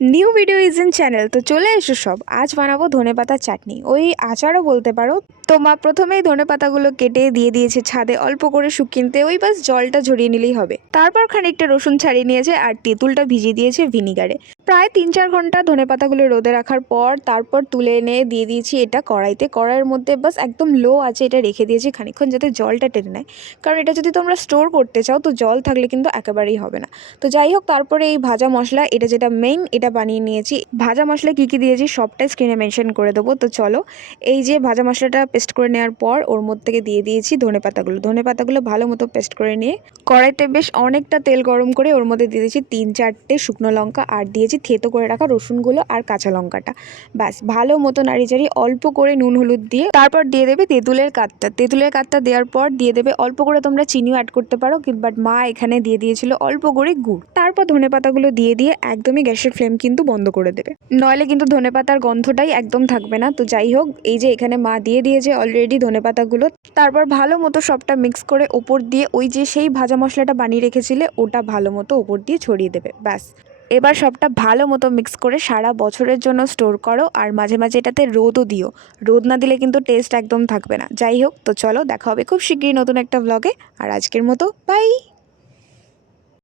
New video is in channel. তো চলে এসো সব, আজ বানাবো ধনেপাতার চাটনি, ওই আচারও বলতে পারো। তো মা প্রথমেই ধনেপাতাগুলো কেটে দিয়ে দিয়েছে ছাদে অল্প করে শুকিয়ে, ওই বাস জলটা ঝরিয়ে নিলেই হবে। তারপর খানিকটা রসুন ছাড়িয়ে নিয়েছে আর তেঁতুলটা ভিজিয়ে দিয়েছে ভিনিগারে। প্রায় 3-4 ঘন্টা ধনেপাতাগুলো রোদে রাখার পর তারপর তুলে এনে দিয়ে দিয়েছি এটা কড়াইতে। কড়াইয়ের মধ্যে বাস একদম লো আছে এটা রেখে দিয়েছি খানিকক্ষণ, যাতে জলটা টেনে নেয়। কারণ এটা যদি তোমরা স্টোর করতে চাও তো জল থাকলে কিন্তু একেবারেই হবে না। তো যাই হোক, তারপরে এই ভাজা মশলা, এটা যেটা মেইন, এটা বানিয়ে নিয়েছি। ভাজা মশলা কী কী দিয়েছি সবটাই স্ক্রিনে মেনশন করে দেবো। তো চলো, এই যে ভাজা মশলাটা পেস্ট করে নেওয়ার পর ওর মধ্যে থেকে দিয়ে দিয়েছি ধনেপাতাগুলো ভালো মতো পেস্ট করে নিয়ে কড়াইতে বেশ অনেকটা তেল গরম করে ওর মধ্যে দিয়ে দিয়েছি 3-4টে শুকনো লঙ্কা আর দিয়েছি থেতো করে রাখা রসুনগুলো আর কাঁচা লঙ্কাটা। ব্যাস ভালো মতো নাড়িচাড়ি অল্প করে নুন হলুদ দিয়ে তারপর দিয়ে দেবে তেঁতুলের কাঠটা দেওয়ার পর দিয়ে দেবে অল্প করে, তোমরা চিনিও অ্যাড করতে পারো, বাট মা এখানে দিয়ে দিয়েছিল অল্প করে গুড়। তারপর ধনেপাতাগুলো দিয়ে একদমই গ্যাসের ফ্লেম কিন্তু বন্ধ করে দেবে, নইলে কিন্তু ধনেপাতার গন্ধটাই একদম থাকবে না। তো যাই হোক, এই যে এখানে মা দিয়ে দিয়েছে অলরেডি ধনেপাতাগুলো। তারপর ভালো মতো সবটা মিক্স করে ওপর দিয়ে ওই যে সেই ভাজা মশলাটা বানিয়ে রেখেছিলে ওটা ভালো মতো ওপর দিয়ে ছড়িয়ে দেবে। ব্যাস এবার সবটা ভালো মতো মিক্স করে সারা বছরের জন্য স্টোর করো, আর মাঝে মাঝে এটাতে রোদও দিও। রোদ না দিলে কিন্তু টেস্ট একদম থাকবে না। যাই হোক, তো চলো দেখা হবে খুব শীঘ্রই নতুন একটা ব্লগে। আর আজকের মতো বাই।